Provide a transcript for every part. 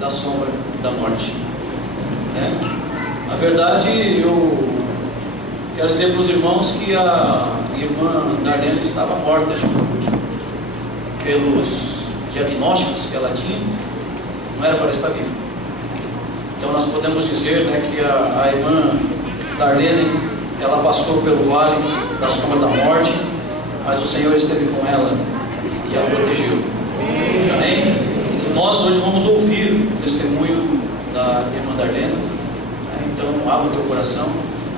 da sombra da morte. Na verdade, eu quero dizer para os irmãos que a irmã Darlene estava morta já. Pelos diagnósticos que ela tinha, não era para estar viva. Então nós podemos dizer, né, que a irmã Darlene, ela passou pelo vale da sombra da morte, mas o Senhor esteve com ela e a protegeu. Amém? E nós hoje vamos ouvir o testemunho da irmã Darlene. Então abra o teu coração.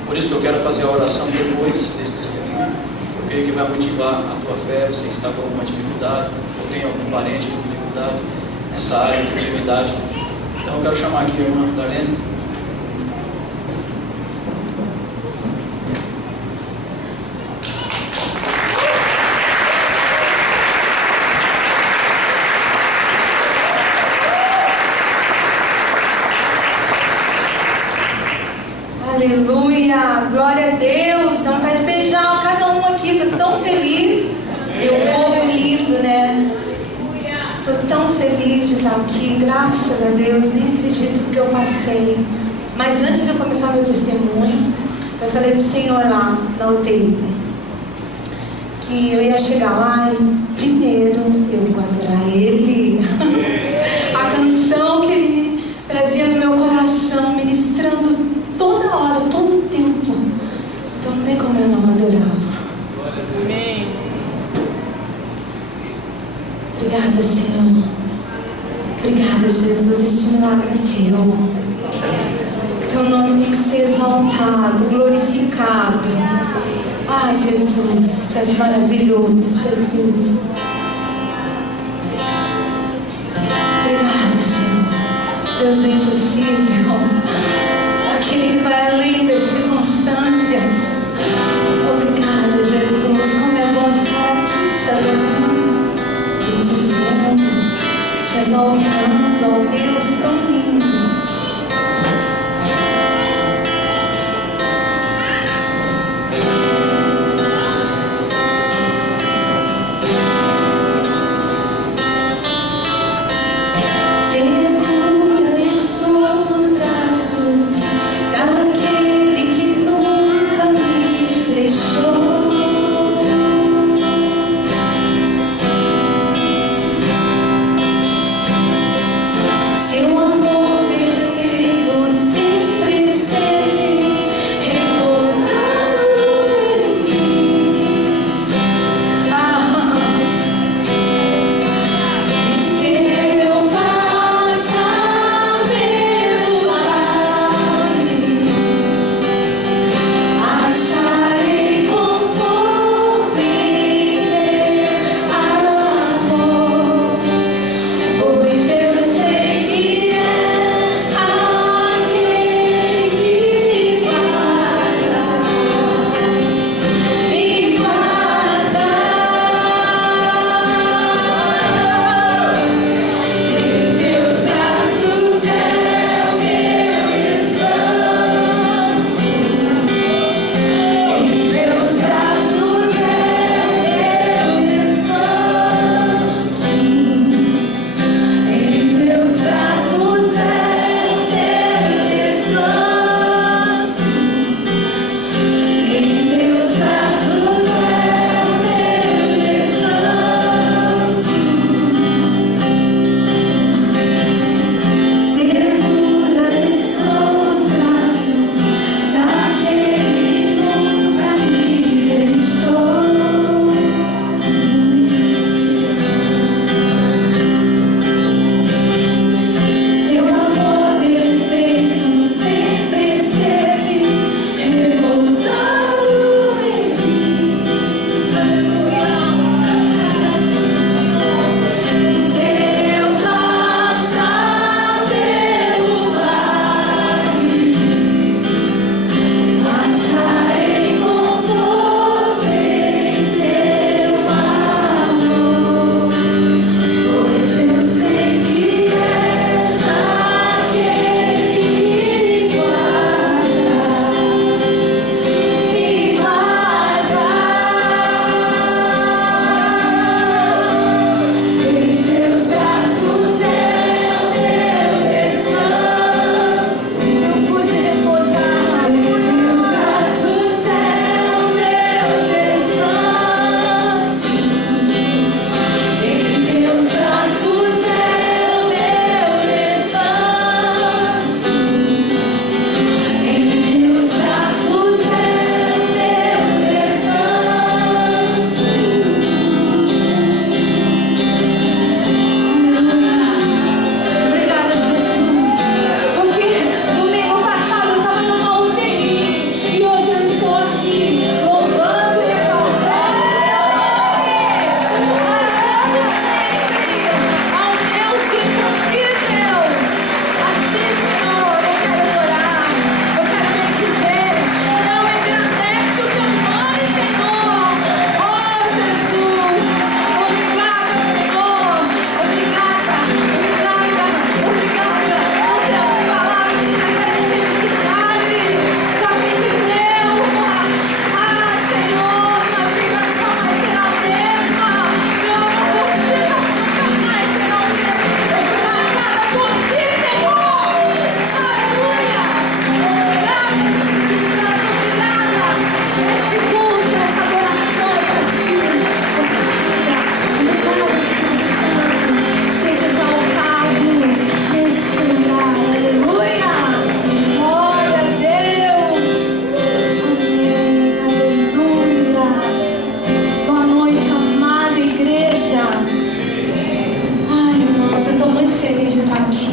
Por isso que eu quero fazer a oração depois desse testemunho. Eu creio que vai motivar a tua fé. Você que está com alguma dificuldade, ou tem algum parente com dificuldade nessa área de enfermidade. Então eu quero chamar aqui a irmã Darlene. Aleluia, glória a Deus. Dá vontade de beijar cada um aqui. Estou tão feliz. E um povo lindo, né? Estou tão feliz de estar aqui. Graças a Deus, nem acredito no que eu passei. Mas antes de eu começar meu testemunho, eu falei para o Senhor lá na UTI que eu ia chegar lá e primeiro eu vou adorar Ele. A canção que Ele me trazia no meu coração, ministrando toda hora, todo o tempo. Então não tem como eu não adorá-lo. Amém. Obrigada, Senhor. Obrigada, Jesus. Este milagre é teu. Teu nome tem que ser exaltado, glorificado. Ah, Jesus, tu és maravilhoso, Jesus. Obrigada, Senhor. Deus do impossível. Aquele que vai além das circunstâncias. Obrigada, Jesus. Como é bom estar aqui te adorando, te dizendo, te exaltando, ó Deus tão lindo. Seu amor perfeito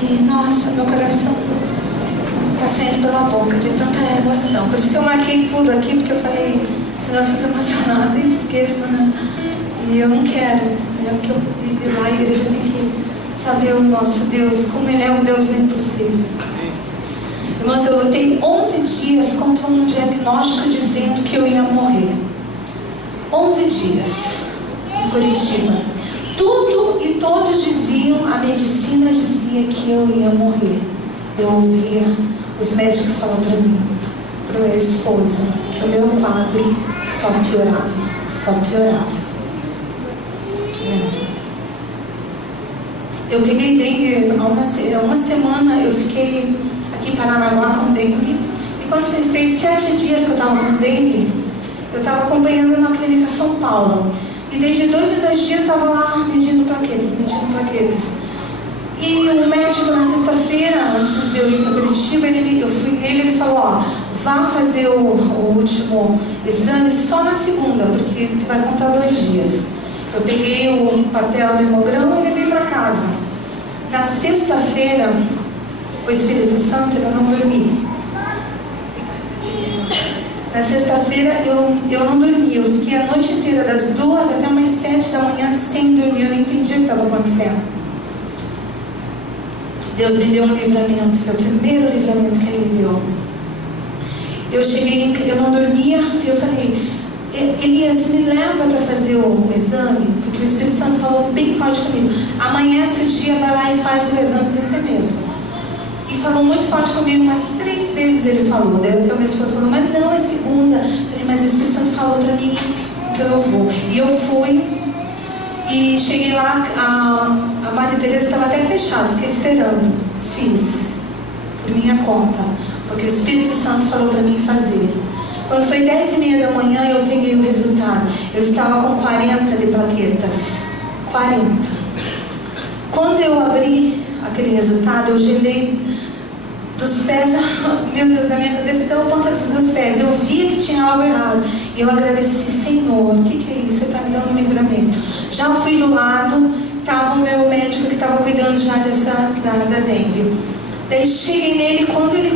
E, nossa, meu coração está saindo pela boca de tanta emoção. Por isso que eu marquei tudo aqui, porque eu falei, senão eu fico emocionada e esqueço, né? E eu não quero. É que eu vivi lá, a igreja tem que saber o nosso Deus, como Ele é um Deus impossível. Irmãos, eu lutei 11 dias contra um diagnóstico dizendo que eu ia morrer. 11 dias em Curitiba. Tudo e todos diziam, a medicina dizia que eu ia morrer. Eu ouvia os médicos falar para mim, para o meu esposo, que o meu quadro só piorava, só piorava. Eu peguei dengue há uma semana, eu fiquei aqui em Paranaguá com dengue. E quando fez 7 dias que eu estava com dengue, eu estava acompanhando na clínica São Paulo. E desde 2 em 2 dias estava lá medindo plaquetas. E o médico na sexta-feira, antes de eu ir para Curitiba, eu fui nele e ele falou, ó, vá fazer o último exame só na segunda, porque vai contar 2 dias. Eu peguei o papel do hemograma e levei para casa. Na sexta-feira, o Espírito Santo, eu não dormi. Na sexta-feira eu não dormi. Eu fiquei a noite inteira, das 2 até umas 7 da manhã, sem dormir. Eu não entendi o que estava acontecendo. Deus me deu um livramento. Foi o primeiro livramento que Ele me deu. Eu cheguei, eu não dormia. Eu falei, Elias, me leva para fazer o exame, porque o Espírito Santo falou bem forte comigo. Amanhece o dia, vai lá e faz o exame você mesmo. E falou muito forte comigo, umas 3 vezes ele falou. Daí até o meu esposo falou, mas não, é segunda. Falei, mas o Espírito Santo falou para mim, então eu vou. E eu fui, e cheguei lá, a Madre Teresa estava até fechada, fiquei esperando. Fiz, por minha conta, porque o Espírito Santo falou para mim fazer. Quando foi 10h30 da manhã, eu peguei o resultado. Eu estava com 40 de plaquetas. 40. Quando eu abri aquele resultado, eu gelei dos pés, meu Deus, da minha cabeça até a ponta dos meus pés. Eu via que tinha algo errado. E eu agradeci, Senhor, o que é isso? Você está me dando um livramento. Já fui do lado, estava o meu médico que estava cuidando já da dengue. Daí cheguei nele, quando ele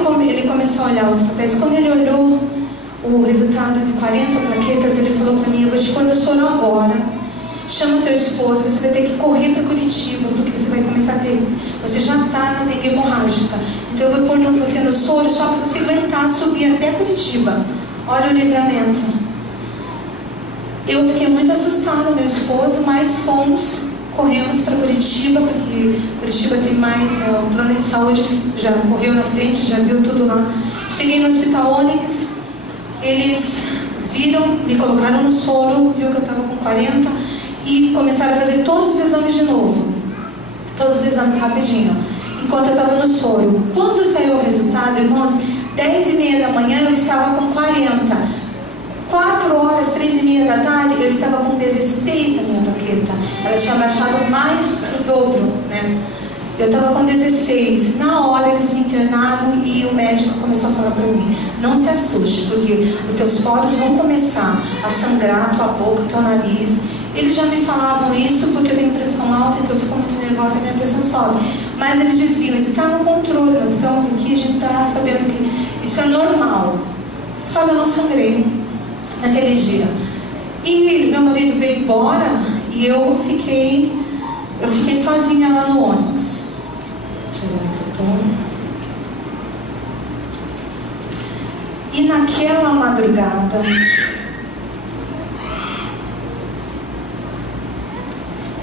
começou a olhar os papéis, quando ele olhou o resultado de 40 plaquetas, ele falou para mim, eu vou te pôr no soro agora, chama teu esposo, você vai ter que correr para Curitiba, porque você vai começar a ter, você já está na dengue hemorrágica, então eu vou pôr você no soro só para você aguentar subir até Curitiba. Olha o livramento. Eu fiquei muito assustada, meu esposo, mas corremos para Curitiba, porque Curitiba tem mais, né, o plano de saúde já correu na frente, já viu tudo lá. Cheguei no Hospital Ônix, eles viram, me colocaram no soro, viu que eu estava com 40 e começaram a fazer todos os exames de novo. Todos os exames rapidinho, enquanto eu estava no soro. Quando saiu o resultado, irmãos, 10h30 da manhã eu estava com 40. 4 horas, 3h30 da tarde, eu estava com 16 a minha plaqueta. Ela tinha baixado mais do dobro, né? Eu estava com 16. Na hora eles me internaram e o médico começou a falar para mim, não se assuste, porque os teus poros vão começar a sangrar, tua boca, teu nariz. Eles já me falavam isso porque eu tenho pressão alta, então eu fico muito nervosa e minha pressão sobe. Mas eles diziam, está no controle, nós estamos aqui, a gente está sabendo que isso é normal. Só que eu não sangrei naquele dia. E meu marido veio embora e eu fiquei sozinha lá no Ônix. E naquela madrugada,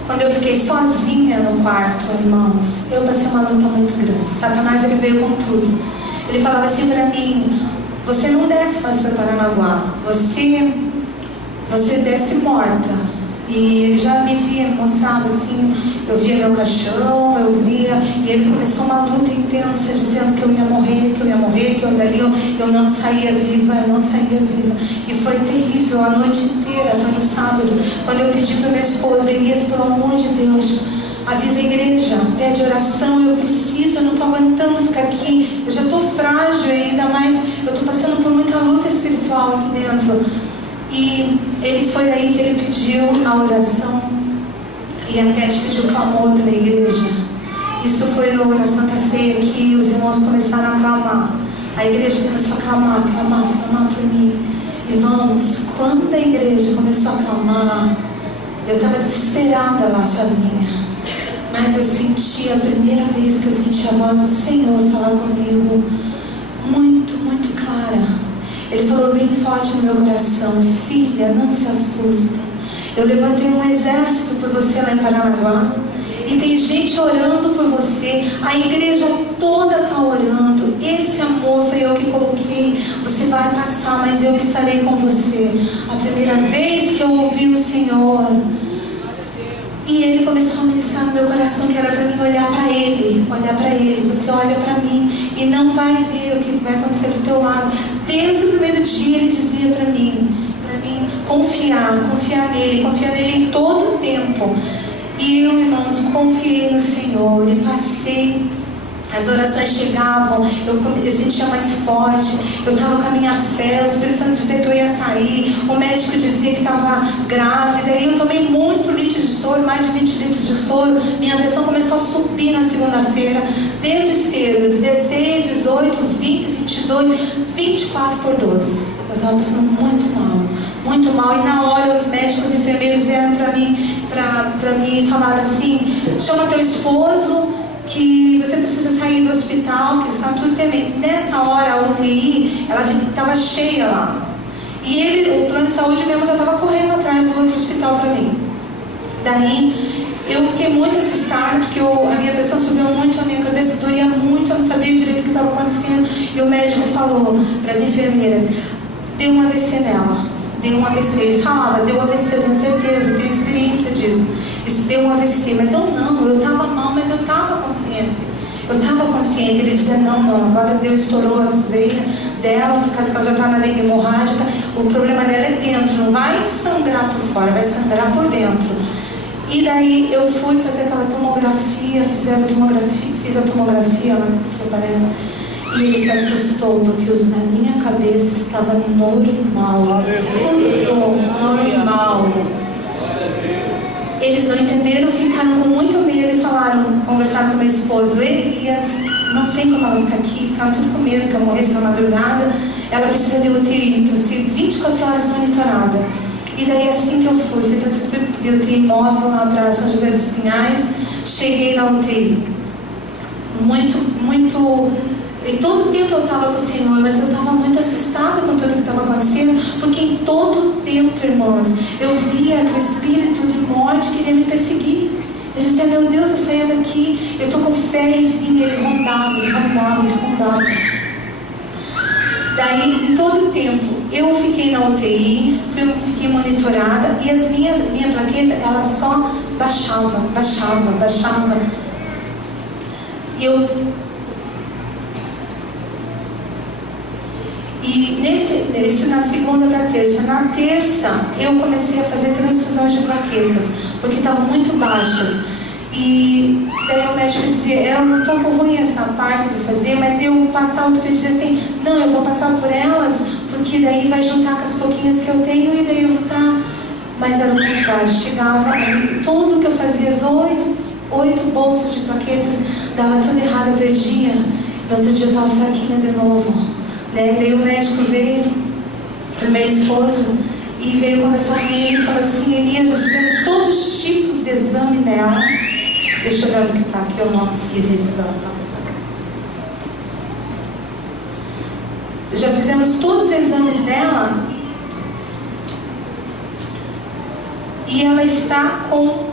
quando eu fiquei sozinha no quarto, irmãos, eu passei uma luta muito grande. Satanás, ele veio com tudo. Ele falava assim para mim, você não desce mais para Paranaguá, você desce morta. E ele já me via, mostrava assim, eu via meu caixão, e ele começou uma luta intensa, dizendo que eu ia morrer, que eu dali eu não saía viva. E foi terrível, a noite inteira, foi no sábado, quando eu pedi para meu esposo, Elias, pelo amor de Deus, avisa a igreja, pede oração, eu não estou aguentando ficar aqui, eu já estou frágil, e ainda mais, eu estou passando por muita luta espiritual aqui dentro. E foi aí que ele pediu a oração, e a Cat pediu clamor pela igreja. Isso foi na Santa A igreja começou a clamar por mim. Irmãos, quando a igreja começou a clamar, eu estava desesperada lá sozinha. Mas eu senti, a primeira vez que eu senti a voz do Senhor falar comigo, muito, muito clara. Ele falou bem forte no meu coração: filha, não se assusta. Eu levantei um exército por você lá em Paranaguá. E tem gente orando por você. A igreja toda está orando. Esse amor foi eu que coloquei. Você vai passar, mas eu estarei com você. A primeira vez que eu ouvi o Senhor, e Ele começou a ministrar no meu coração que era para mim olhar para Ele. Olhar para Ele. Você olha para mim e não vai ver o que vai acontecer do teu lado. Desde o primeiro dia Ele dizia para mim confiar nele em todo o tempo. E eu, irmãos, confiei no Senhor e passei. As orações chegavam, eu sentia mais forte, eu estava com a minha fé, o Espírito Santo dizia que eu ia sair, o médico dizia que estava grávida, e eu tomei muito litro de soro, mais de 20 litros de soro, minha pressão começou a subir na segunda-feira, desde cedo, 16, 18, 20, 22, 24 por 12. Eu estava passando muito mal, e na hora os médicos, os enfermeiros vieram para mim e falaram assim: chama teu esposo, que você precisa sair do hospital, que está tudo tremendo. Nessa hora a UTI, ela estava cheia lá. E o plano de saúde mesmo já estava correndo atrás do outro hospital para mim. Daí eu fiquei muito assustada, porque a minha pressão subiu muito, a minha cabeça doía muito, eu não sabia direito o que estava acontecendo. E o médico falou para as enfermeiras: deu um AVC nela. Deu um AVC. Ele falava: deu AVC, eu tenho certeza, tenho experiência disso. Isso deu um AVC. Mas eu estava mal, mas eu estava consciente. Ele dizia: não, agora Deus estourou a veia dela, por causa que ela já está na dengue hemorrágica. O problema dela é dentro, não vai sangrar por fora, vai sangrar por dentro. E daí eu fui fazer aquela tomografia, fiz a tomografia lá que parece. E ele se assustou, porque na minha cabeça estava normal. Tudo normal. Eles não entenderam, ficaram com muito medo e conversaram com meu esposo: Elias, não tem como ela ficar aqui. Ficaram tudo com medo que eu morresse na madrugada. Ela precisa de UTI, precisa 24 horas monitorada. E daí assim que eu fui de UTI móvel lá para São José dos Pinhais. Cheguei na UTI. Em todo o tempo eu estava com o Senhor, mas eu estava muito assustada com tudo que estava acontecendo, porque em todo o tempo, irmãos, eu via que o espírito de morte queria me perseguir. Eu dizia: meu Deus, eu saía daqui, eu estou com fé, enfim. Ele rondava. Daí, em todo o tempo, eu fiquei na UTI, fiquei monitorada, e minha plaqueta, ela só baixava. E isso na segunda para terça. Na terça eu comecei a fazer transfusão de plaquetas, porque estavam muito baixas. E daí o médico dizia: é um pouco ruim essa parte de fazer, mas eu passava, porque eu dizia assim: não, eu vou passar por elas, porque daí vai juntar com as pouquinhas que eu tenho e daí eu vou estar. Mas era o contrário, chegava ali, tudo que eu fazia, as 8 bolsas de plaquetas, dava tudo errado, eu perdia. No outro dia eu estava fraquinha de novo. Daí o médico veio para o meu esposo e veio conversar com ele e falou assim: Elias, nós fizemos todos os tipos de exame nela. Deixa eu ver onde que está aqui, é o nome esquisito dela. Já fizemos todos os exames dela e ela está com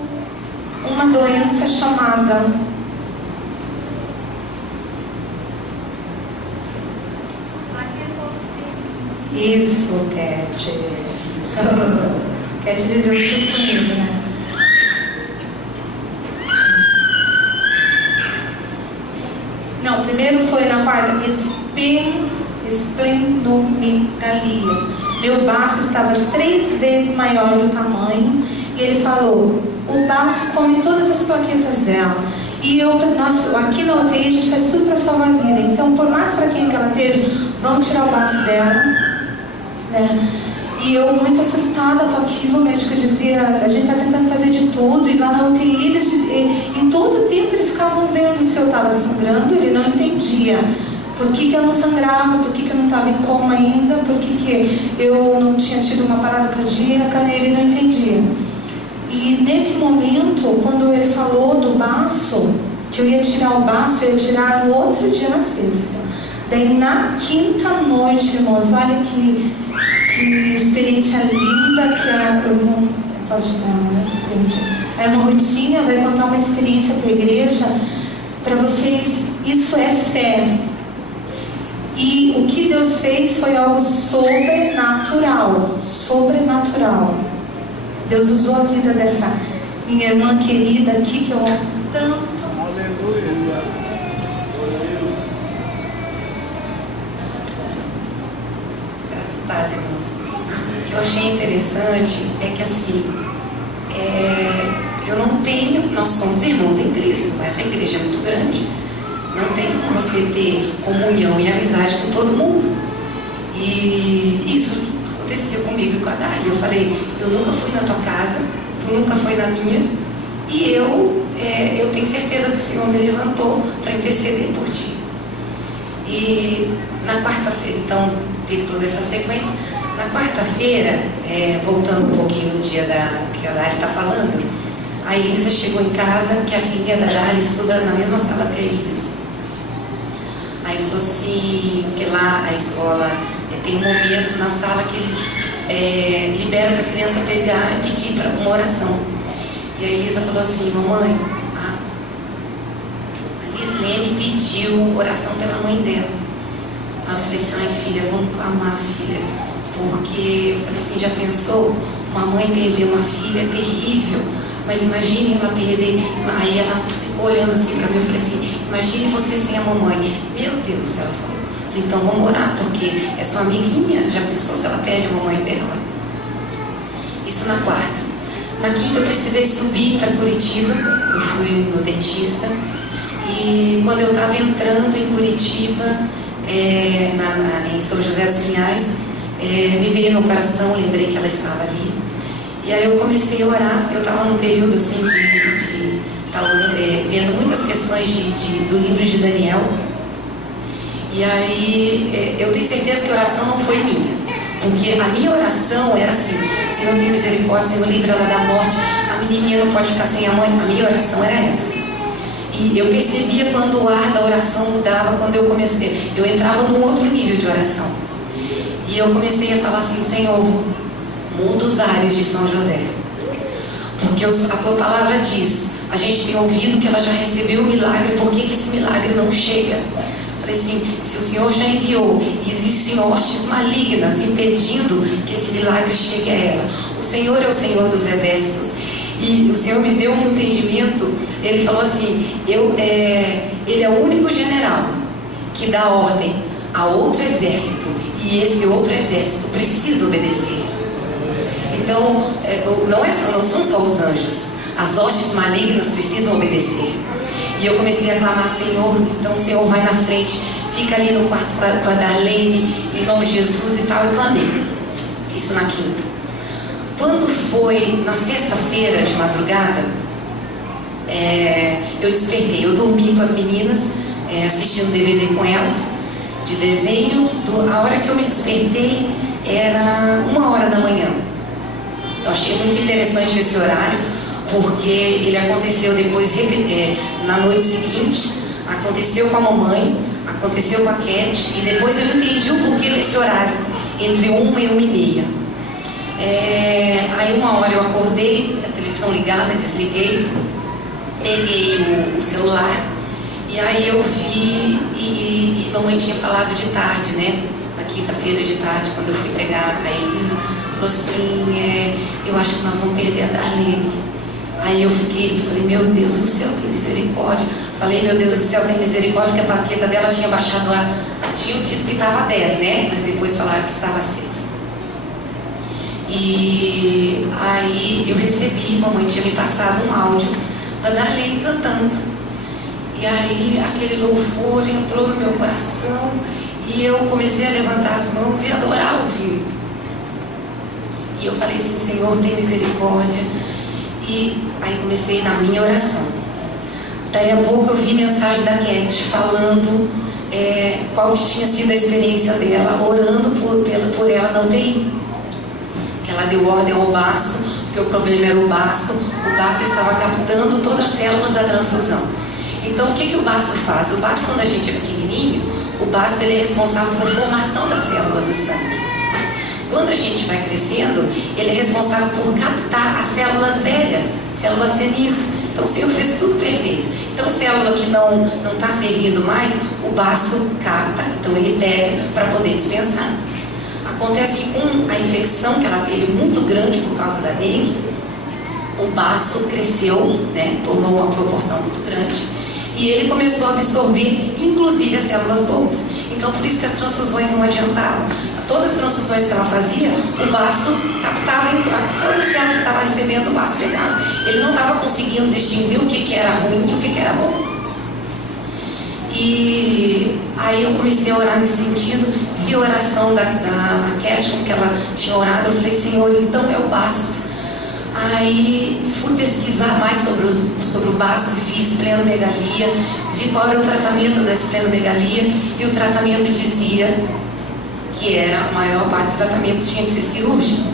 uma doença chamada isso, Cat. Cat viveu tudo comigo, né? Não, primeiro foi na quarta, esplenomegalia. Meu baço estava 3 vezes maior do tamanho. E ele falou: o baço come todas as plaquetas dela. E nós, aqui na UTI, a gente faz tudo para salvar a vida. Então, por mais fraquinha que ela esteja, vamos tirar o baço dela. Né? E eu muito assustada com aquilo, o médico dizia: a gente está tentando fazer de tudo. E lá na UTI, em todo o tempo eles ficavam vendo se eu estava sangrando. Ele não entendia Por que eu não sangrava? Por que eu não estava em coma ainda? Por que eu não tinha tido uma parada cardíaca? Ele não entendia. E nesse momento, quando ele falou do baço, que eu ia tirar o baço, eu ia tirar no outro dia, na sexta. Daí na quinta noite, irmãos, olha que experiência linda que a irmã, a irmã Rutinha vai contar uma experiência para a igreja, para vocês. Isso é fé. E o que Deus fez foi algo sobrenatural. Sobrenatural. Deus usou a vida dessa minha irmã querida aqui, que eu amo tanto. Aleluia. Graças a Deus, irmãos. O que eu achei interessante é que assim, eu não tenho, nós somos irmãos em Cristo, mas a igreja é muito grande. Não tem como você ter comunhão e amizade com todo mundo. E isso aconteceu comigo e com a Darli. Eu falei, eu nunca fui na tua casa, tu nunca foi na minha, e eu tenho certeza que o Senhor me levantou para interceder por ti. E na quarta-feira, então, teve toda essa sequência. Na quarta-feira, voltando um pouquinho no dia que a Darli está falando, a Elisa chegou em casa, que a filhinha da Darli estuda na mesma sala que a Elisa. Aí falou assim, porque lá a escola tem um momento na sala que eles liberam para a criança pegar e pedir para uma oração. E a Elisa falou assim, mamãe, a Lislene pediu oração pela mãe dela. Aí eu falei assim, ai filha, vamos clamar, filha, porque eu falei assim, já pensou? Uma mãe perder uma filha é terrível, mas imagine ela perder. Aí ela ficou olhando assim para mim, eu falei assim, imagine você sem a mamãe. Meu Deus, ela falou, então vamos orar, porque é sua amiguinha, já pensou se ela perde a mamãe dela? Isso na quarta. Na quinta eu precisei subir para Curitiba, eu fui no dentista, e quando eu estava entrando em Curitiba, em São José dos Pinhais, me veio no coração, lembrei que ela estava ali, e aí eu comecei a orar. Eu estava num período assim vendo muitas questões do livro de Daniel, e aí eu tenho certeza que a oração não foi minha, porque a minha oração era assim, Senhor tem misericórdia, Senhor livra ela da morte, a menininha não pode ficar sem a mãe. A minha oração era essa. E eu percebia quando o ar da oração mudava, quando eu comecei, eu entrava num outro nível de oração, e eu comecei a falar assim, Senhor, muda os ares de São José, porque a tua palavra diz, a gente tem ouvido que ela já recebeu o milagre, por que esse milagre não chega? Falei assim, se o Senhor já enviou e existem hostes malignas impedindo que esse milagre chegue a ela, o Senhor é o Senhor dos exércitos, e o Senhor me deu um entendimento. Ele falou assim, ele é o único general que dá ordem a outro exército, e esse outro exército precisa obedecer. Então, não são só os anjos, as hostes malignas precisam obedecer. E eu comecei a clamar, Senhor, então o Senhor vai na frente, fica ali no quarto com a Darlene, em nome de Jesus e tal. Eu clamei. Isso na quinta. Quando foi na sexta-feira de madrugada, eu despertei. Eu dormi com as meninas, assistindo DVD com elas, de desenho. A hora que eu me despertei era 1h da manhã. Eu achei muito interessante esse horário, porque ele aconteceu depois, na noite seguinte, aconteceu com a mamãe, aconteceu com a Cat, e depois eu entendi o porquê desse horário, entre 1h e 1h30. Aí 1h eu acordei, a televisão ligada, desliguei, peguei o celular, e aí eu vi, e mamãe tinha falado de tarde, né? Na quinta-feira de tarde, quando eu fui pegar a Elisa, falou assim, eu acho que nós vamos perder a Darlene. Aí eu falei, meu Deus do céu, tem misericórdia. Falei, meu Deus do céu, tem misericórdia, porque a plaqueta dela tinha baixado lá, tinha dito que estava 10, né? Mas depois falaram que estava 6. E aí eu recebi, mamãe tinha me passado um áudio da Darlene cantando. E aí aquele louvor entrou no meu coração, e eu comecei a levantar as mãos e adorar ouvindo. E eu falei assim, Senhor, tem misericórdia. E aí comecei na minha oração. Daí a pouco eu vi mensagem da Cat falando qual que tinha sido a experiência dela, orando por ela na UTI. Que ela deu ordem ao baço, porque o problema era o baço estava captando todas as células da transfusão. Então o que o baço faz? O baço, quando a gente é pequenininho, o baço ele é responsável pela formação das células do sangue. Quando a gente vai crescendo, ele é responsável por captar as células velhas, células senis. Então o Senhor fez tudo perfeito. Então célula que não está servindo mais, o baço capta, então ele pega para poder dispensar. Acontece que com a infecção que ela teve muito grande por causa da dengue, o baço cresceu, né, tornou uma proporção muito grande, e ele começou a absorver inclusive as células boas. Então por isso que as transfusões não adiantavam. Todas as transfusões que ela fazia, o baço captava, todas as células que estavam recebendo, o baço pegava. Ele não estava conseguindo distinguir o que era ruim e o que era bom. E aí eu comecei a orar nesse sentido, vi a oração da Cat, que ela tinha orado, eu falei, Senhor, então é o baço. Aí fui pesquisar mais sobre o baço, vi esplenomegalia, vi qual era o tratamento da esplenomegalia, e o tratamento dizia que a maior parte do tratamento tinha que ser cirúrgico.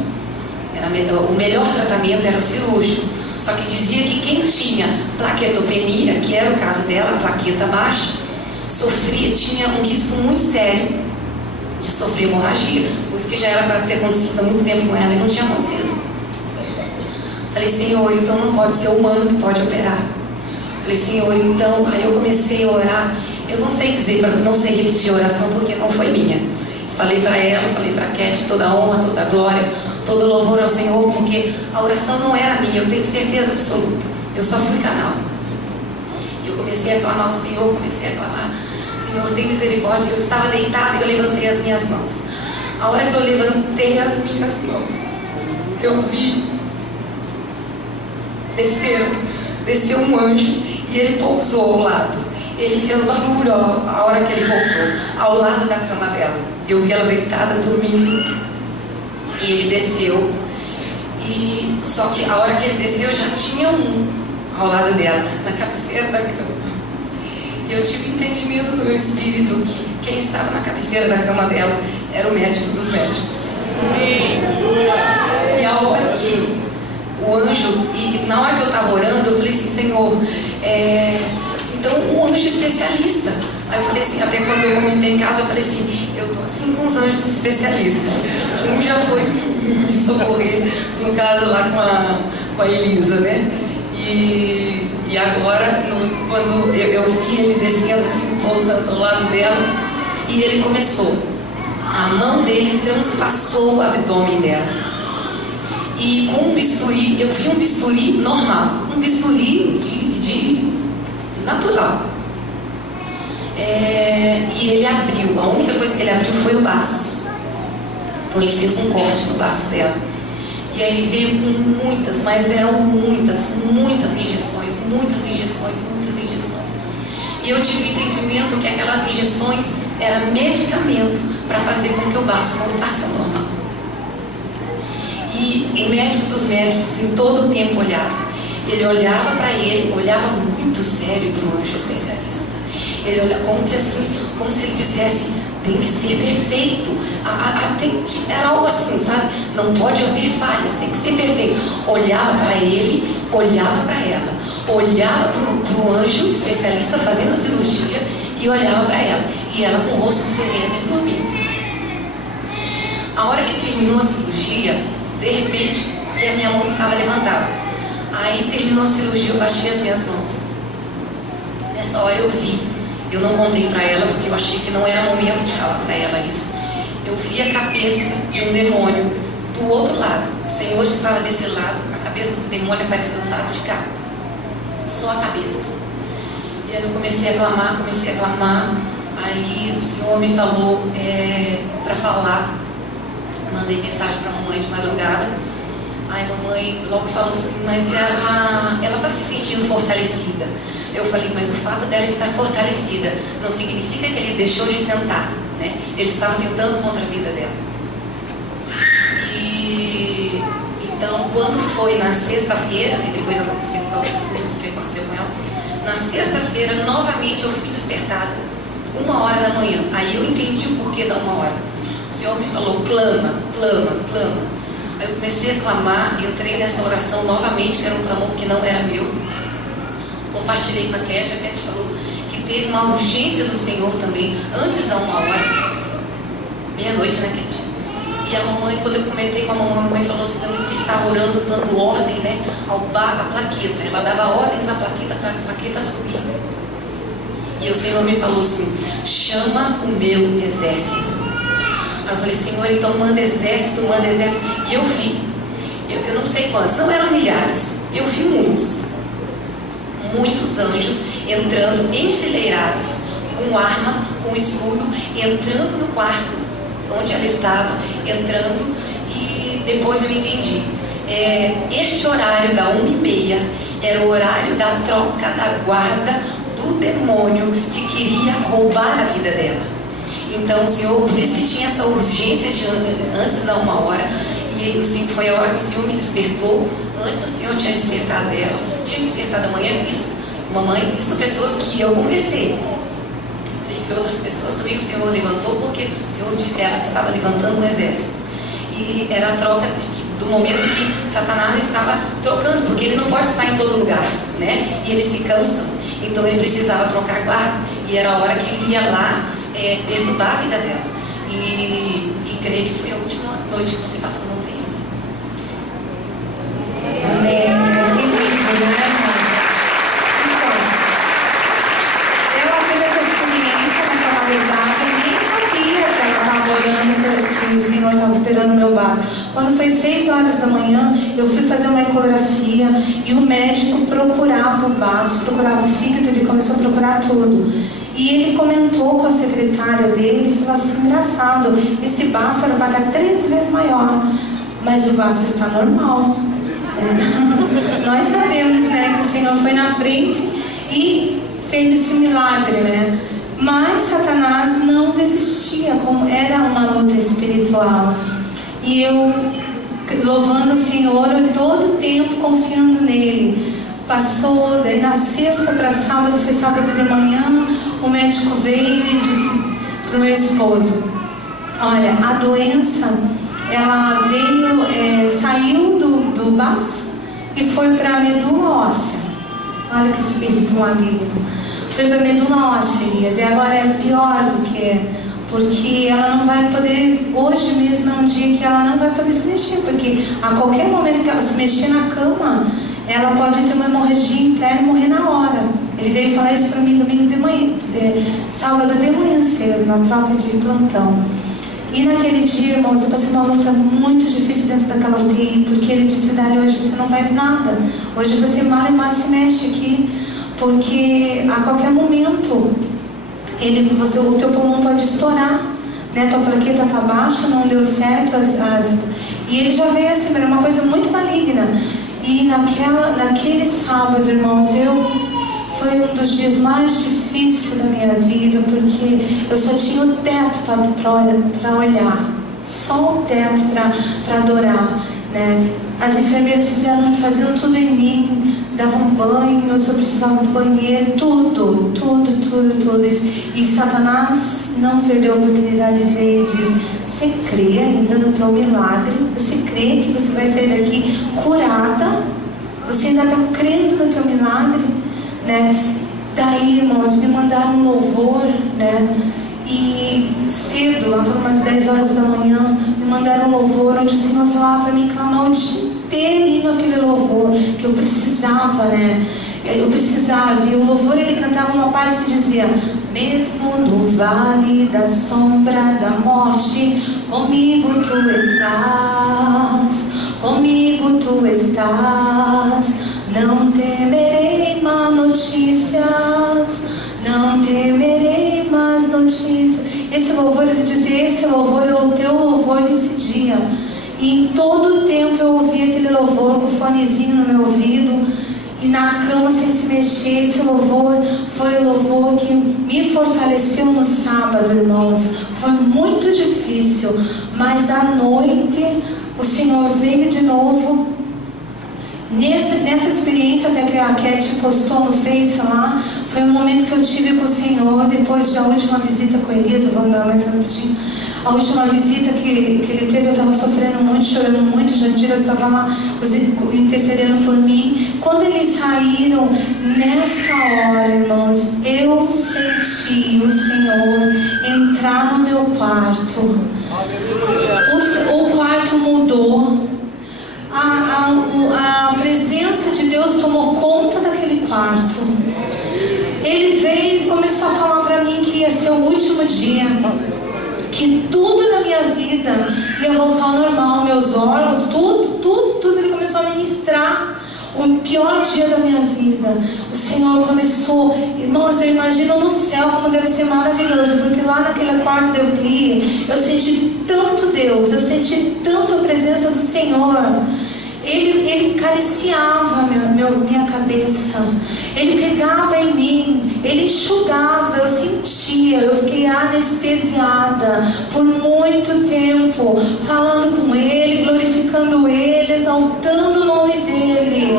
O melhor tratamento era o cirúrgico. Só que dizia que quem tinha plaquetopenia, que era o caso dela, plaqueta baixa, tinha um risco muito sério de sofrer hemorragia, coisa que já era para ter acontecido há muito tempo com ela e não tinha acontecido. Falei, Senhor, então não pode ser humano que pode operar. Falei, Senhor, então, aí eu comecei a orar. Eu não sei dizer, não sei repetir a oração porque não foi minha. Falei para ela, falei para a Cat, toda a honra, toda a glória, todo louvor ao Senhor, porque a oração não era minha, eu tenho certeza absoluta. Eu só fui canal. E eu comecei a clamar ao Senhor, Senhor, tem misericórdia. Eu estava deitada e eu levantei as minhas mãos. A hora que eu levantei as minhas mãos, eu vi desceu um anjo e ele pousou ao lado. Ele fez barulho a hora que ele pousou, ao lado da cama dela. Eu vi ela deitada, dormindo. E ele desceu. E só que a hora que ele desceu, já tinha um ao lado dela, na cabeceira da cama. E eu tive entendimento do meu espírito que quem estava na cabeceira da cama dela era o médico dos médicos. E a hora que o anjo, e na hora que eu estava orando, eu falei assim, Senhor, então o anjo especialista. Aí eu falei assim, até quando eu comentei em casa, eu falei assim, eu tô assim com os anjos especialistas. Um já foi me socorrer, no caso lá com a Elisa, né? E agora, quando eu vi ele descendo assim, pousando ao lado dela, e ele começou. A mão dele transpassou o abdômen dela. E com um bisturi, eu vi um bisturi normal, um bisturi de natural. E ele abriu, a única coisa que ele abriu foi o baço. Então ele fez um corte no baço dela. E aí ele veio com muitas, mas eram muitas injeções. E eu tive entendimento que aquelas injeções eram medicamento para fazer com que o baço voltasse ao normal. E o médico dos médicos em todo o tempo olhava. Ele olhava para ele, olhava muito sério para o anjo especialista. Ele olhava como se ele dissesse, tem que ser perfeito. Era algo assim, sabe? Não pode haver falhas, tem que ser perfeito. Olhava para ele, olhava para ela, olhava para o anjo especialista fazendo a cirurgia e olhava para ela. E ela com o rosto sereno e dormindo. A hora que terminou a cirurgia, de repente, a minha mão estava levantada. Aí terminou a cirurgia, eu baixei as minhas mãos. Nessa hora eu vi. Eu não contei para ela porque eu achei que não era momento de falar para ela isso. Eu vi a cabeça de um demônio do outro lado. O Senhor estava desse lado, a cabeça do demônio apareceu do lado de cá. Só a cabeça. E aí eu comecei a clamar. Aí o Senhor me falou para falar. Mandei mensagem para a mamãe de madrugada. Aí a mamãe logo falou assim, mas ela está se sentindo fortalecida. Eu falei, mas o fato dela estar fortalecida não significa que ele deixou de tentar, né? Ele estava tentando contra a vida dela. E então, quando foi na sexta-feira, e depois aconteceu talvez tudo isso que aconteceu com ela, Na sexta-feira, novamente eu fui despertada, 1h da manhã. Aí eu entendi o porquê da 1h. O Senhor me falou, clama, clama, clama. Aí eu comecei a clamar, entrei nessa oração novamente, que era um clamor que não era meu. Compartilhei com a Cat falou que teve uma urgência do Senhor também, antes da 1h. Meia-noite, né, Cat? E a mamãe, quando eu comentei com a mamãe falou assim, que estava orando, dando ordem, né, à plaqueta. Ela dava ordens à plaqueta para a plaqueta subir. E o Senhor me falou assim, chama o meu exército. Aí eu falei, Senhor, então manda exército, manda exército. E eu vi, eu não sei quantos, não eram milhares, eu vi muitos anjos entrando enfileirados, com arma, com escudo, entrando no quarto onde ela estava, entrando. E depois eu entendi, este horário da 1h30 era o horário da troca da guarda do demônio que queria roubar a vida dela. Então o Senhor, por isso que tinha essa urgência de antes da 1h, e foi a hora que o Senhor me despertou. Antes o Senhor tinha despertado ela, tinha despertado a manhã, isso, mamãe, isso pessoas que eu conversei. Creio que outras pessoas também o Senhor levantou, porque o Senhor disse a ela que estava levantando um exército. E era a troca do momento que Satanás estava trocando, porque ele não pode estar em todo lugar, né? E eles se cansam, então ele precisava trocar a guarda, e era a hora que ele ia lá perturbar a vida dela. E creio que foi a última noite que você passou no UTI. Amém. Que lindo, né, irmã? Então, ela teve essa experiência nessa madrugada, eu nem sabia que ela estava orando, que o Senhor estava operando meu vaso. Quando foi 6h da manhã, eu fui fazer uma ecografia e o médico procurava o baço, procurava o fígado, ele começou a procurar tudo. E ele comentou com a secretária dele e falou assim, engraçado, esse baço era para dar 3 vezes maior, mas o baço está normal. Nós sabemos, né, que o Senhor foi na frente e fez esse milagre, né? Mas Satanás não desistia, como era uma luta espiritual. E eu, louvando o Senhor, todo o tempo confiando nele. Passou, daí na sexta para sábado, foi sábado de manhã, o médico veio e disse para o meu esposo, olha, a doença, ela veio, saiu do baço e foi para a medula óssea. Olha que espírito maligno. Foi para a medula óssea, e agora é pior do que porque ela não vai poder, hoje mesmo é um dia que ela não vai poder se mexer, porque a qualquer momento que ela se mexer na cama, ela pode ter uma hemorragia interna e morrer na hora. Ele veio falar isso para mim domingo de manhã, sábado de manhã cedo, na troca de plantão. E naquele dia, irmãos, eu passei uma luta muito difícil dentro daquela UTI, porque ele disse, Dália, hoje você não faz nada. Hoje você mal e mal se mexe aqui, porque a qualquer momento o teu pulmão pode estourar, né? Tua plaqueta está baixa, não deu certo, e ele já veio assim, era uma coisa muito maligna. E naquele sábado, irmãos, foi um dos dias mais difíceis da minha vida, porque eu só tinha o teto para olhar, só o teto para adorar, né? As enfermeiras faziam tudo em mim, davam banho, eu só precisava do banheiro, tudo. E Satanás não perdeu a oportunidade de ver e diz, você crê ainda no teu milagre? Você crê que você vai sair daqui curada? Você ainda está crendo no teu milagre? Né? Daí, irmãos, me mandaram um louvor, né? E cedo, lá por umas 10h da manhã, me mandaram um louvor onde o Senhor falava para mim clamar o dia inteirinho aquele louvor, que eu precisava, né? Eu precisava, e o louvor ele cantava uma parte que dizia, mesmo no vale da sombra da morte, comigo tu estás, não temerei más notícias, não temerei más notícias. Esse louvor, ele dizia, esse louvor é o teu louvor desse dia. E em todo o tempo eu ouvia aquele louvor com o fonezinho no meu ouvido, e na cama sem se mexer. Esse louvor foi o louvor que me fortaleceu no sábado, irmãos. Foi muito difícil, mas à noite o Senhor veio de novo Nessa experiência até que a Cat postou no Face lá, foi um momento que eu tive com o Senhor, depois da última visita com Elias. Eu vou andar mais rapidinho. A última visita que ele teve, eu estava sofrendo muito, chorando muito. Jandira estava lá intercedendo por mim. Quando eles saíram, nesta hora, irmãos, eu senti o Senhor entrar no meu quarto. O quarto mudou. A presença de Deus tomou conta daquele quarto. Ele veio e começou a falar para mim que ia ser o último dia, que tudo na minha vida ia voltar ao normal, meus órgãos, tudo. Ele começou a ministrar. O pior dia da minha vida, o Senhor começou. Irmãos, eu imagino no céu como deve ser maravilhoso, porque lá naquele quarto de UTI eu senti tanto Deus, eu senti tanto a presença do Senhor. Ele acariciava minha cabeça, ele pegava em mim, ele enxugava, eu sentia, eu fiquei anestesiada por muito tempo, falando com ele, glorificando ele, exaltando o nome dele.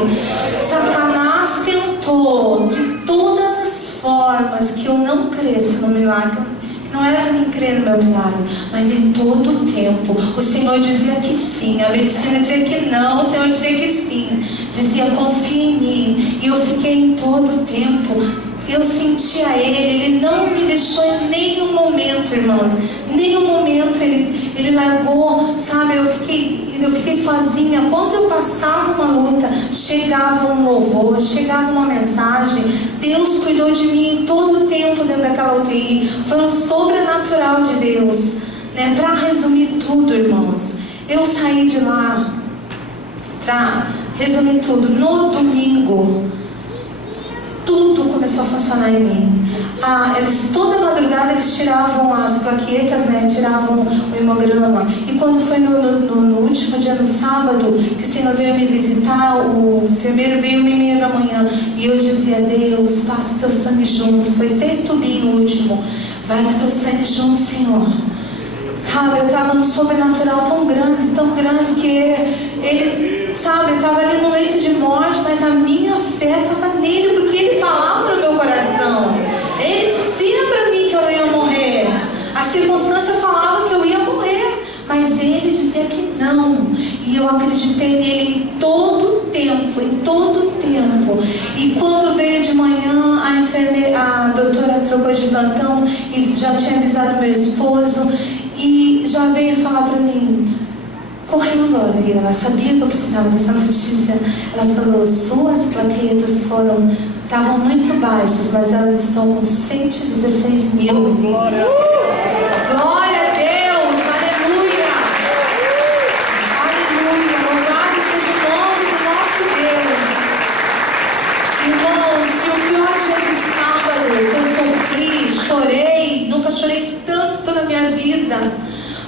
Satanás tentou de todas as formas que eu não cresça no milagre. Não era para mim crer no meu milagre, mas em todo o tempo o Senhor dizia que sim, a medicina dizia que não, o Senhor dizia que sim, dizia confia em mim, e eu fiquei em todo o tempo, eu sentia ele não me deixou em nenhum momento, irmãos, nenhum momento ele largou, sabe, eu fiquei sozinha. Quando eu passava uma luta, chegava um louvor, chegava uma mensagem. Deus cuidou de mim todo o tempo dentro daquela UTI. Foi um sobrenatural de Deus, né? Para resumir tudo, irmãos, eu saí de lá, para resumir tudo, no domingo tudo começou a funcionar em mim. Toda madrugada eles tiravam as plaquetas, né? Tiravam o hemograma. E quando foi no último dia, no sábado, que o Senhor veio me visitar, o enfermeiro veio 1h30 da manhã. E eu dizia: Deus, passa o teu sangue junto. Foi 6 tubinhos o último. Vai com o teu sangue junto, Senhor. Sabe, eu estava num sobrenatural tão grande, que ele, sabe, estava ali no leito de morte, mas a minha fé estava nele, porque ele falava no meu coração. Ele dizia para mim que eu ia morrer. A circunstância falava que eu ia morrer, mas ele dizia que não. E eu acreditei nele em todo o tempo, E quando veio de manhã, a doutora trocou de plantão e já tinha avisado meu esposo. E já veio falar para mim, correndo, ela sabia que eu precisava dessa notícia. Ela falou: suas plaquetas estavam muito baixas, mas elas estão com 116 mil. Glória a Deus, aleluia, aleluia, louvado seja o nome do nosso Deus. Irmãos, e o pior dia de sábado, eu sofri, chorei, nunca chorei tanto na minha vida.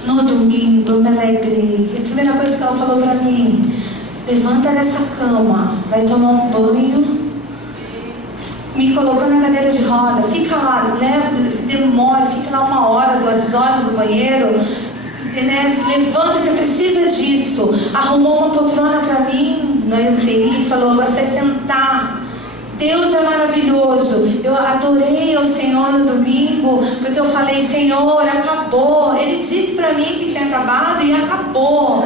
No domingo eu me alegrei. A primeira coisa que ela falou para mim: levanta dessa cama, vai tomar um banho. Me colocou na cadeira de roda, fica lá, demora, fica lá 1 hora, 2 horas no banheiro, né? Levanta, você precisa disso. Arrumou uma poltrona para mim na UTI, falou: agora você vai sentar. Deus é maravilhoso. Eu adorei ao Senhor no domingo, porque eu falei: Senhor, acabou. Ele disse para mim que tinha acabado e acabou.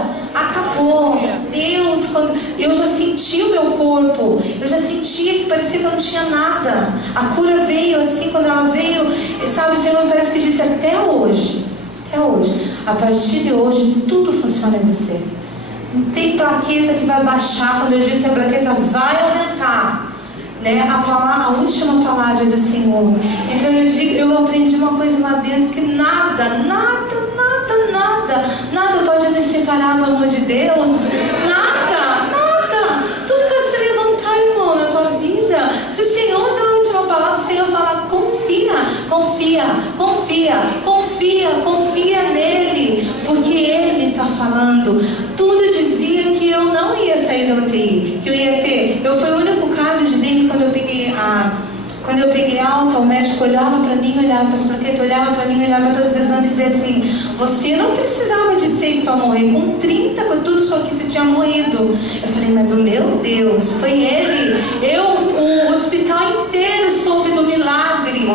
Deus, quando eu já senti o meu corpo, eu já sentia que parecia que eu não tinha nada. A cura veio assim, quando ela veio, sabe, o Senhor parece que disse: até hoje, a partir de hoje, tudo funciona em você. Não tem plaqueta que vai baixar. Quando eu digo que a plaqueta vai aumentar, né? A última palavra do Senhor. Então eu aprendi uma coisa lá dentro, que nada pode me separar do amor de Deus. Nada. Tudo vai se levantar, irmão, na tua vida. Se o Senhor dá a última palavra, o Senhor fala: confia nele, porque ele está falando. Tudo dizia que eu não ia sair da UTI, que eu ia ter. Eu fui o único caso de dengue quando eu peguei Quando eu peguei alta, o médico olhava para mim, olhava para as plaquetas, olhava para mim, olhava para todos os exames e dizia assim: você não precisava de 6 para morrer, com 30, com tudo isso aqui você tinha morrido. Eu falei, mas o meu Deus, foi ele. O hospital inteiro soube do milagre.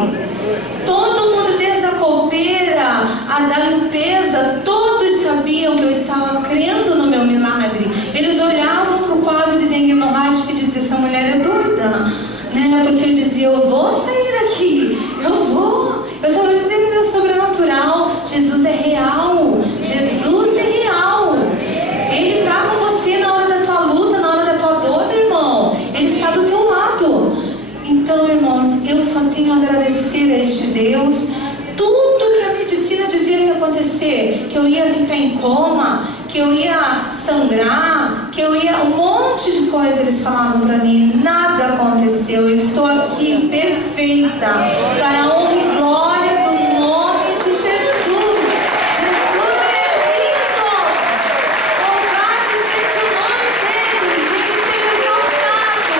Todo mundo, desde a copeira, a da limpeza, todos sabiam que eu estava crendo no meu milagre. Eles olhavam para o quadro de dengue hemorrágica e diziam: essa mulher é doida, né? Porque eu dizia: eu vou sair daqui, eu estava vivendo meu sobrenatural. Jesus é real, Jesus é real. Ele está com você na hora da tua luta, na hora da tua dor, meu irmão. Ele está do teu lado. Então, irmãos, eu só tenho a agradecer a este Deus. Tudo que a medicina dizia que ia acontecer, que eu ia ficar em coma, que eu ia sangrar, que eu ia... um monte de coisa eles falavam para mim. Nada aconteceu. Eu estou aqui perfeita, para a honra e glória do nome de Jesus. Jesus é lindo. Louvado seja o nome dele. E ele seja exaltado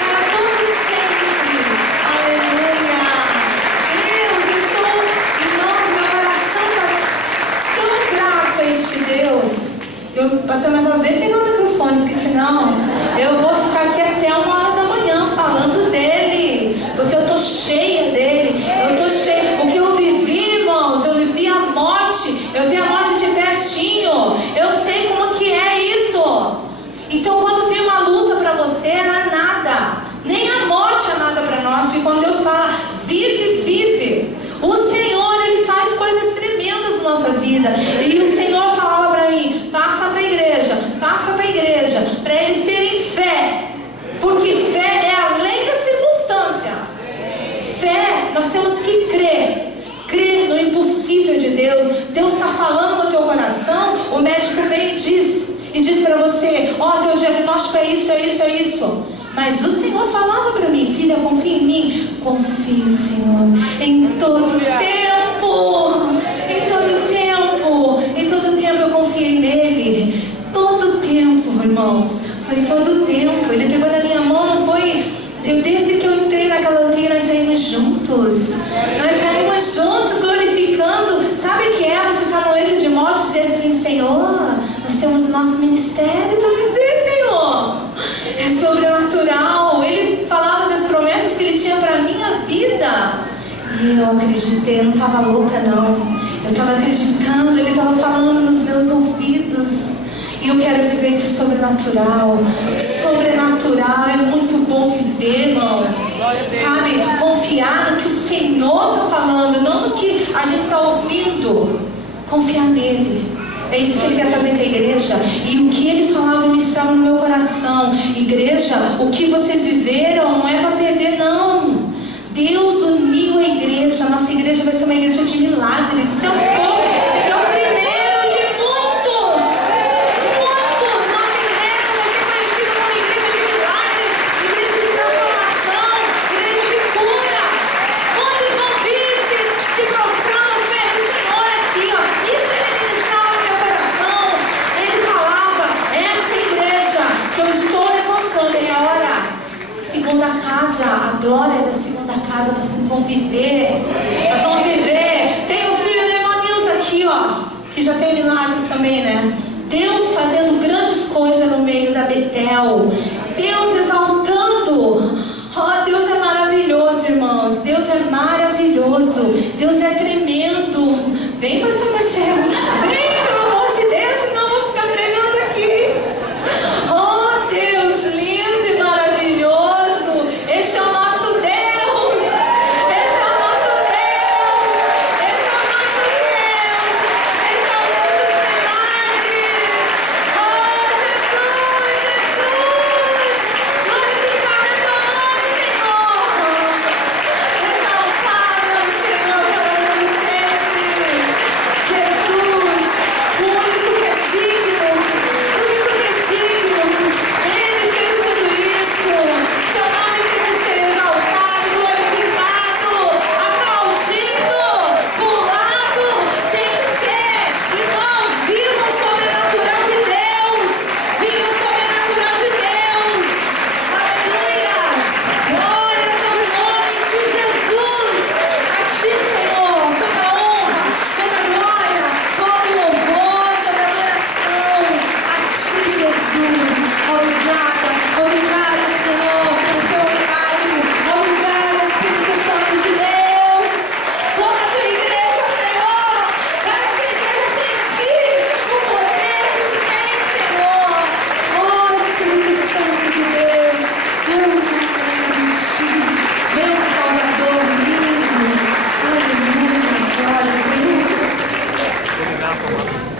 para todos sempre. Aleluia. Deus, eu estou, irmãos, meu coração está tão grato a este Deus. Pastor, mas não vem pegar o microfone, porque senão eu vou ficar aqui até 1h da manhã falando dele, porque eu estou cheia dele, eu estou cheia. O que eu vivi, irmãos, eu vivi a morte, eu vi a morte de pertinho, eu sei como que é isso. Então, quando vem uma luta para você, não é nada, nem a morte é nada para nós, porque quando Deus fala, vive, vive, o Senhor, Ele faz coisas tremendas na nossa vida. E o Senhor falava para mim: passa para a igreja, para eles terem fé, porque fé é além da circunstância. Fé, nós temos que crer no impossível de Deus. Deus está falando no teu coração, o médico vem e diz para você: ó, teu diagnóstico é isso, é isso, é isso. Mas o Senhor falava para mim: filha, confia em mim. Confia, Senhor, em todo tempo. Em todo tempo eu confiei nele. Todo tempo, irmãos. Foi todo tempo. Ele pegou na minha mão, não foi... desde que eu entrei naquela UTI, nós saímos juntos. Nós saímos juntos, glorificando. Sabe o que é? Você está no leito de morte e dizer assim: Senhor, nós temos o nosso ministério para viver, Senhor. É sobrenatural. Ele falava das promessas que ele tinha para a minha vida. E eu acreditei, eu não estava louca, não. Eu estava acreditando, ele estava falando nos meus ouvidos. E eu quero viver esse sobrenatural. Sobrenatural é muito bom viver, irmãos. Sabe? Confiar no que o Senhor está falando, não no que a gente está ouvindo. Confiar nele. É isso que ele quer fazer com a igreja. E o que ele falava e ministrava no meu coração: igreja, o que vocês viveram não é para perder, não. Deus uniu a igreja. Nossa igreja vai ser uma igreja de milagres. Isso é um pouco, isso aqui é o primeiro de muitos. Nossa igreja vai ser conhecida como igreja de milagres, igreja de transformação, igreja de cura. Muitos vão vir se prostrando aos pés do Senhor aqui, ó. Isso ele ministrava no meu coração. Ele falava: essa igreja que eu estou levantando é a hora. Segunda casa, a glória da segunda casa, nós vamos viver. Nós vamos viver. Tem o filho do irmão Nilson aqui, ó, que já tem milagres também, né? Deus fazendo grandes coisas no meio da Betel. Deus exaltando. Oh, Deus é maravilhoso, irmãos. Deus é maravilhoso. Deus é tremendo. Vem, pastor Marcelo. Vem, pelo amor de Deus, senão eu vou ficar pregando aqui. Oh, Deus lindo e maravilhoso. Esse é o nosso Deus. Esse é o nosso Deus. Esse é o nosso Deus. Esse é o Deus dos milagres. Oh, Jesus, Jesus. Glorificado é teu nome, Senhor. Exaltado é o Senhor para todo sempre. Senhor.